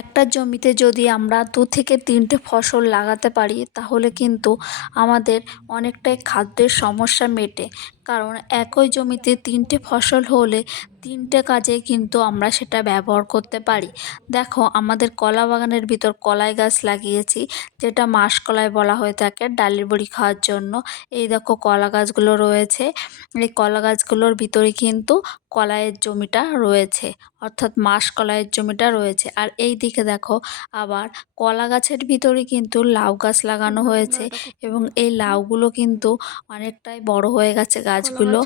একটা জমিতে যদি আমরা 2 থেকে 3টে ফসল লাগাতে পারি তাহলে কিন্তু আমাদের অনেকটাই খাদ্যের সমস্যা মেটে। কারণ একই জমিতে 3টে ফসল হলে 3টে কাজে কিন্তু আমরা সেটা ব্যবহার করতে পারি। দেখো আমাদের কলা বাগানের ভিতর কলাই গাছ লাগিয়েছি, যেটা মাসকলাই বলা হয়ে থাকে ডালের বড়ি খাওয়ার জন্য। এই দেখো কলা গাছগুলো রয়েছে, এই কলা গাছগুলোর ভিতরে কিন্তু কলাইয়ের জমিটা রয়েছে, অর্থাৎ মাসকলাইয়ের জমিটা রয়েছে। আর এই দিকে দেখো আবার কলা গাছের ভিতরে কিন্তু লাউ গাছ লাগানো হয়েছে এবং এই লাউগুলো কিন্তু অনেকটাই বড় হয়ে গেছে গাছগুলো।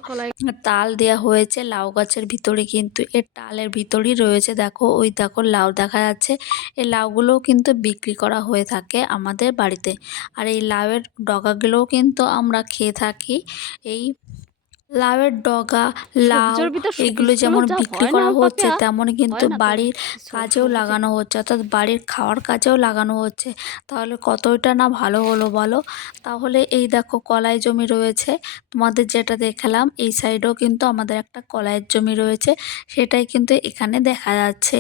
তাল দেওয়া হয়েছে লাউ গাছের ভিতরে, কিন্তু এর টালের ভিতরেই রয়েছে। দেখো ওই দেখো লাউ দেখা যাচ্ছে। এই লাউগুলোও কিন্তু বিক্রি করা হয়ে থাকে আমাদের বাড়িতে। আর এই লাউয়ের ডগাগুলোও কিন্তু আমরা খেয়ে থাকি। এই লাউয়ের ডগা, লাউ এগুলো যেমন বিক্রি করা হচ্ছে তেমনই কিন্তু বাড়ির কাজেও লাগানো হচ্ছে, অর্থাৎ বাড়ির খাওয়ার কাজেও লাগানো হচ্ছে। তাহলে কতটা না ভালো হলো বলো। তাহলে এই দেখো কলাই জমি রয়েছে, তোমাদের যেটা দেখালাম এই সাইডেও কিন্তু আমাদের একটা কলাইয়ের জমি রয়েছে, সেটাই কিন্তু এখানে দেখা যাচ্ছে।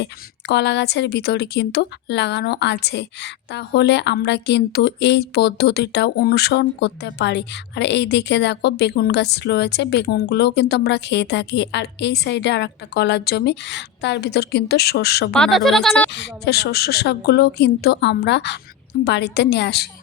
কলা গাছের ভিতরে কিন্তু লাগানো আছে। তাহলে আমরা কিন্তু এই পদ্ধতিটা অনুসরণ করতে পারি। আর এই দিকে দেখো বেগুন গাছ রয়েছে, বেগুনগুলোও কিন্তু আমরা খেয়ে থাকি। আর এই সাইডে আর একটা কলার জমি, তার ভিতর কিন্তু শস্য বোনা রয়েছে। সে শস্য শাকগুলোও কিন্তু আমরা বাড়িতে নিয়ে আসি।